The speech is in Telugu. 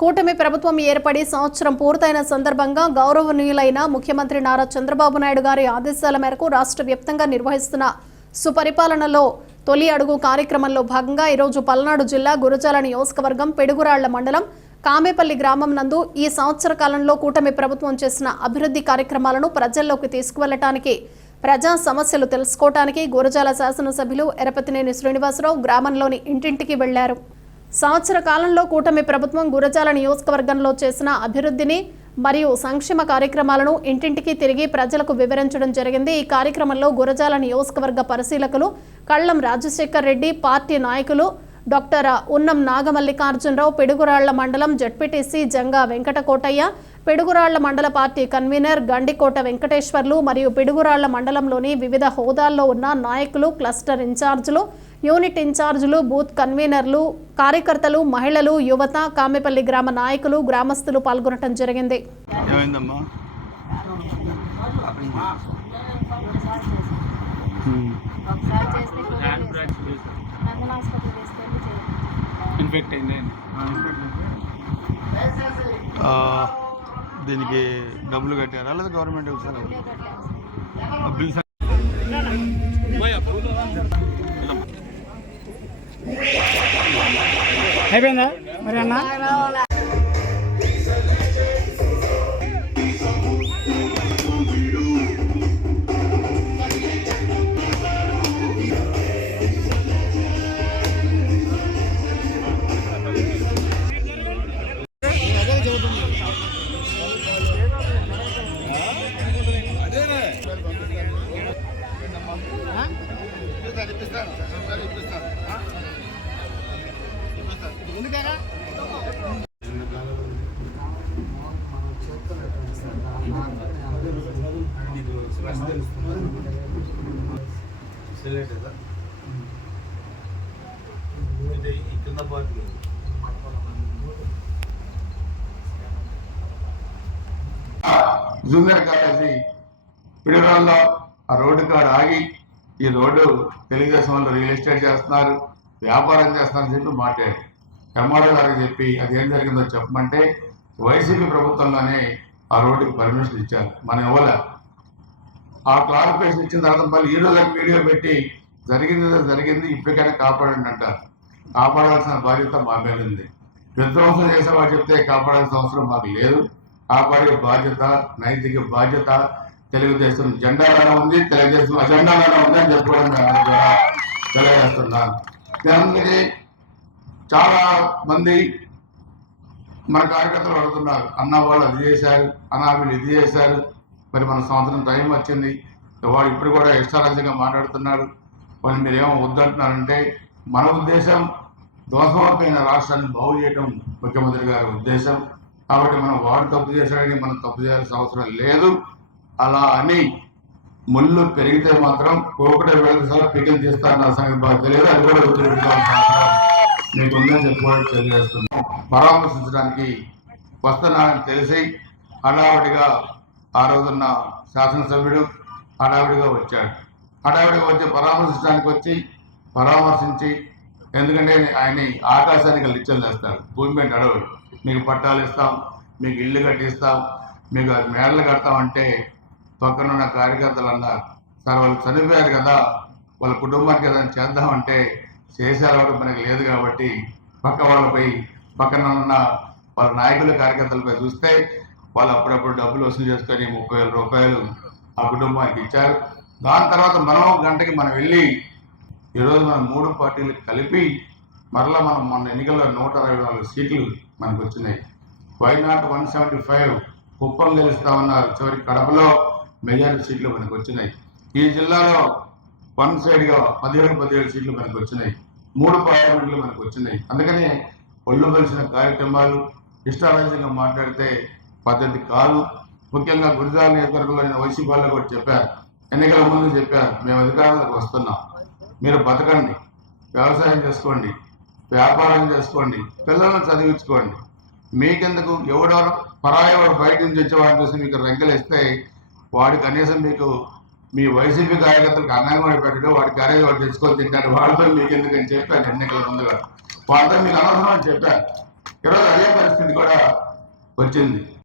కూటమి ప్రభుత్వం ఏర్పడి సంవత్సరం పూర్తయిన సందర్భంగా గౌరవనీయులైన ముఖ్యమంత్రి నారా చంద్రబాబు నాయుడు గారి ఆదేశాల మేరకు రాష్ట్ర వ్యాప్తంగా నిర్వహిస్తున్న సుపరిపాలనలో తొలి అడుగు కార్యక్రమంలో భాగంగా ఈరోజు పల్నాడు జిల్లా గురజాల నియోజకవర్గం పెడుగురాళ్ల మండలం కామేపల్లి గ్రామం నందు ఈ సంవత్సర కాలంలో కూటమి ప్రభుత్వం చేసిన అభివృద్ధి కార్యక్రమాలను ప్రజల్లోకి తీసుకువెళ్లడానికి ప్రజా సమస్యలు తెలుసుకోవడానికి గురజాల శాసనసభ్యులు ఎరపతినేని శ్రీనివాసరావు గ్రామంలోని ఇంటింటికి వెళ్లారు. సంవత్సర కాలంలో కూటమి ప్రభుత్వం గురజాల నియోజకవర్గంలో చేసిన అభివృద్ధిని మరియు సంక్షేమ కార్యక్రమాలను ఇంటింటికి తిరిగి ప్రజలకు వివరించడం జరిగింది. ఈ కార్యక్రమంలో గురజాల నియోజకవర్గ పరిశీలకులు కళ్లం రాజశేఖర్ రెడ్డి, పార్టీ నాయకులు డాక్టర్ ఉన్నం నాగమల్లికార్జునరావు, పిడుగురాళ్ల మండలం జడ్పీటీసీ జంగా వెంకటకోటయ్య, పిడుగురాళ్ల మండల పార్టీ కన్వీనర్ గండికోట వెంకటేశ్వర్లు మరియు పిడుగురాళ్ల మండలంలోని వివిధ హోదాల్లో ఉన్న నాయకులు, క్లస్టర్ ఇన్ఛార్జీలు, యూనిట్ ఇన్ఛార్జీలు, బూత్ కన్వీనర్లు, కార్యకర్తలు, మహిళలు, యువత, కామెపల్లి గ్రామ నాయకులు, గ్రామస్తులు పాల్గొనడం జరిగింది. దీనికి డబ్బులు కట్టారా లేదా గవర్నమెంట్ బిల్స్ అయిపోయిందా మరి అన్న? జూనియర్ కాలేజీ పిడుగురాల్లో ఆ రోడ్డు కాడ ఆగి ఈ రోడ్డు తెలుగుదేశం వాళ్ళు రియల్ ఎస్టేట్ చేస్తున్నారు, వ్యాపారం చేస్తున్నారని చెప్పి మాట్లాడారు. ఎంఆర్ఓ గారికి చెప్పి అదేం జరిగిందో చెప్పమంటే వైసీపీ ప్రభుత్వంలోనే ఆ రోడ్డుకి పర్మిషన్ ఇచ్చారు, మనం ఇవ్వలే. ఆ క్లారిఫికేషన్ ఇచ్చిన తర్వాత మళ్ళీ ఈ రోజు వీడియో పెట్టి జరిగింది ఇప్పటికైనా కాపాడండి అంటారు. కాపాడాల్సిన బాధ్యత మా మీద ఉంది. విధ్వంసం చేసేవాడు చెప్తే కాపాడాల్సిన అవసరం మాకు లేదు. కాపాడే బాధ్యత, నైతిక బాధ్యత తెలుగుదేశం జెండాలోనే ఉంది, తెలుగుదేశం అజెండాలోనే ఉంది అని చెప్పుకోవడం తెలియజేస్తున్నాను. దానికి చాలా మంది మన కార్యకర్తలు అడుగుతున్నారు, అన్న వాళ్ళు అది చేశారు, అన్న వీళ్ళు ఇది చేశారు. మరి మన సంవత్సరం టైం వచ్చింది, వాడు ఇప్పుడు కూడా ఇష్టారాజ్యంగా మాట్లాడుతున్నాడు. వాళ్ళు మీరేమో వద్దంటున్నారంటే మన ఉద్దేశం దోషమైపోయిన రాష్ట్రాన్ని బాగు చేయడం ముఖ్యమంత్రి గారి ఉద్దేశం. కాబట్టి మనం వాడు తప్పు చేశాడని మనం తప్పు చేయాల్సిన అవసరం లేదు. అలా అని ముళ్ళు పెరిగితే మాత్రం కోకటే వెళ్ళి పికిల్ తీస్తారన్న సంగతి బాగా తెలియదు. అది కూడా గుర్తుపెట్టుకోవాల్సిన అవసరం మీకు ఉందని చెప్పుకోవడం తెలియజేస్తున్నాం. పరామర్శించడానికి వస్తున్నానని తెలిసి హడావిడిగా ఆ రోజున్న శాసనసభ్యుడు హడావిడిగా వచ్చాడు. హడావిడిగా వచ్చి పరామర్శించి ఎందుకంటే ఆయన ఆకాశానికి లిచ్చలు చేస్తారు, భూమి మీద అడవుడు. మీకు పట్టాలు ఇస్తాం, మీకు ఇల్లు కట్టిస్తాం, మీకు మేడలు కడతామంటే పక్కనున్న కార్యకర్తలు అన్నారు, సార్ వాళ్ళు చనిపోయారు కదా, వాళ్ళ కుటుంబానికి ఏదైనా చేద్దామంటే చేసే అలవాటు మనకి లేదు. కాబట్టి పక్క వాళ్ళపై పక్కన ఉన్న వాళ్ళ నాయకుల కార్యకర్తలపై చూస్తే వాళ్ళు అప్పుడప్పుడు డబ్బులు వసూలు చేసుకొని 30,000 రూపాయలు ఆ కుటుంబానికి ఇచ్చారు. దాని తర్వాత మనం గంటకి మనం వెళ్ళి ఈరోజు మనం 3 పార్టీలు కలిపి మరలా మనం మన ఎన్నికల్లో 124 సీట్లు మనకు వచ్చినాయి. వైనాట్ 175 కుప్పం గెలుస్తామన్నారు, చివరి కడపలో మెజారిటీ సీట్లు మనకు వచ్చినాయి. ఈ జిల్లాలో వన్ సైడ్గా 17 సీట్లు మనకు వచ్చినాయి. 3 పార్లమెంట్లు మనకు వచ్చినాయి. అందుకని ఒళ్ళు కలిసిన కార్యక్రమాలు ఇష్టారాజ్యంగా మాట్లాడితే పద్ధతి కాదు. ముఖ్యంగా గురజాల నియోజకవర్గంలో వైసీపీ వాళ్ళు కూడా చెప్పారు, ఎన్నికల ముందు చెప్పారు, మేము అధికారంలోకి వస్తున్నాం, మీరు బతకండి, వ్యవసాయం చేసుకోండి, వ్యాపారం చేసుకోండి, పిల్లలను చదివించుకోండి, మీకెందుకు ఎవడెవరు పరాయవాడు బయట నుంచి వచ్చేవాడిని చూసి మీకు రెక్కలేస్తే వాడి కనీసం మీకు మీ వైసీపీ కార్యకర్తలకు అన్నంగా పెట్టడం, వాడి క్యారేజ్ వాడు తెచ్చుకొని తింటాడు, వాడితో మీకు ఎందుకని చెప్పాను ఎన్నికల ముందుగా. వాళ్ళతో మీకు అనవసరం అని చెప్పాను. ఈరోజు అదే పరిస్థితి. పరిస్థితి కూడా వచ్చింది.